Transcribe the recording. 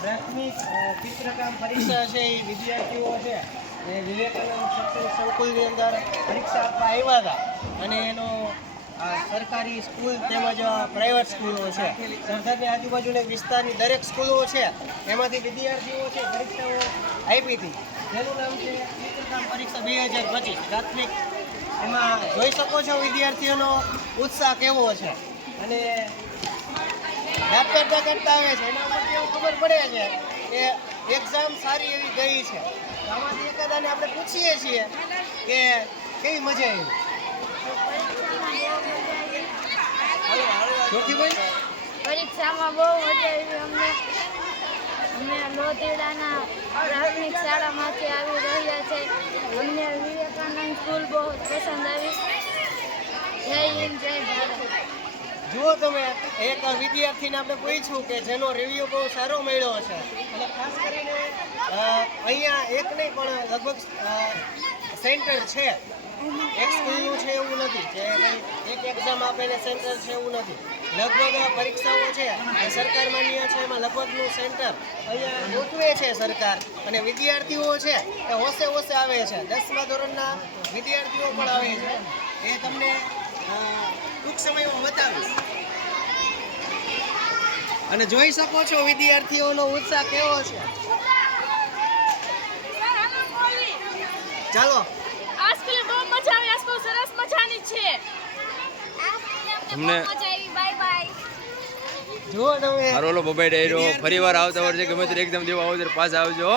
પ્રાથમિક ચિત્રકામ પરીક્ષા છે એ વિદ્યાર્થીઓ છે એ વિવેકાનંદ શૈક્ષણિક સંકુલની અંદર પરીક્ષા આપવા આવ્યા હતા અને એનો સરકારી સ્કૂલ તેમજ પ્રાઇવેટ સ્કૂલો છે સરદારની આજુબાજુના વિસ્તારની દરેક સ્કૂલો છે એમાંથી વિદ્યાર્થીઓ છે પરીક્ષાઓ આપી હતી જેનું નામ છે ચિત્રકામ પરીક્ષા 2025 પ્રાથમિક એમાં જોઈ શકો છો વિદ્યાર્થીઓનો ઉત્સાહ કેવો છે અને યાદ કરતા આવે છે એના પરથી એવું ખબર પડે છે કે એક્ઝામ સારી એવી ગઈ છે આમાંથી એકાદાને આપણે પૂછીએ છીએ કે કેવી મજા આવી જ્યોતિભાઈ પરીક્ષામાં બહુ મજા આવી અમને અમે લોધીડાના પ્રાથમિક શાળામાંથી આવી રહ્યા છે અમને વિવેકાનંદ સ્કૂલ બહુ પસંદ આવી જય હિન્દ જય ભારત જુઓ તમે એક વિદ્યાર્થીને આપણે પૂછ્યું કે જેનો રિવ્યુ બહુ સારો મળ્યો છે અને ખાસ કરીને અહીંયા એક નહીં પણ લગભગ સેન્ટર છે એક સ્કૂલનું છે એવું નથી કે ભાઈ એક એક્ઝામ આપે ને સેન્ટર છે એવું નથી લગભગ પરીક્ષાઓ છે એ સરકાર માન્ય છે એમાં લગભગનું સેન્ટર અહીંયા ગોઠવે છે સરકાર અને વિદ્યાર્થીઓ છે એ હોશે હોશે આવે છે 10મા ધોરણના વિદ્યાર્થીઓ પણ આવે છે એ તમને ટૂંક સમયમાં બતાવીશ અને જોઈ શકો છો વિદ્યાર્થીઓનો ઉત્સાહ કેવો છે ચાલો આ સ્કૂલે બહુ મજા આવી આ સ્કૂલ સરસ મજાની છે અમને બાય બાય જુઓ તમે હારોલો બબાઈ ડાયરો ફરીવાર આવતા વર્ષે ગમે તે એક્ઝામ દેવા આવો ત્યારે પાસ આવજો.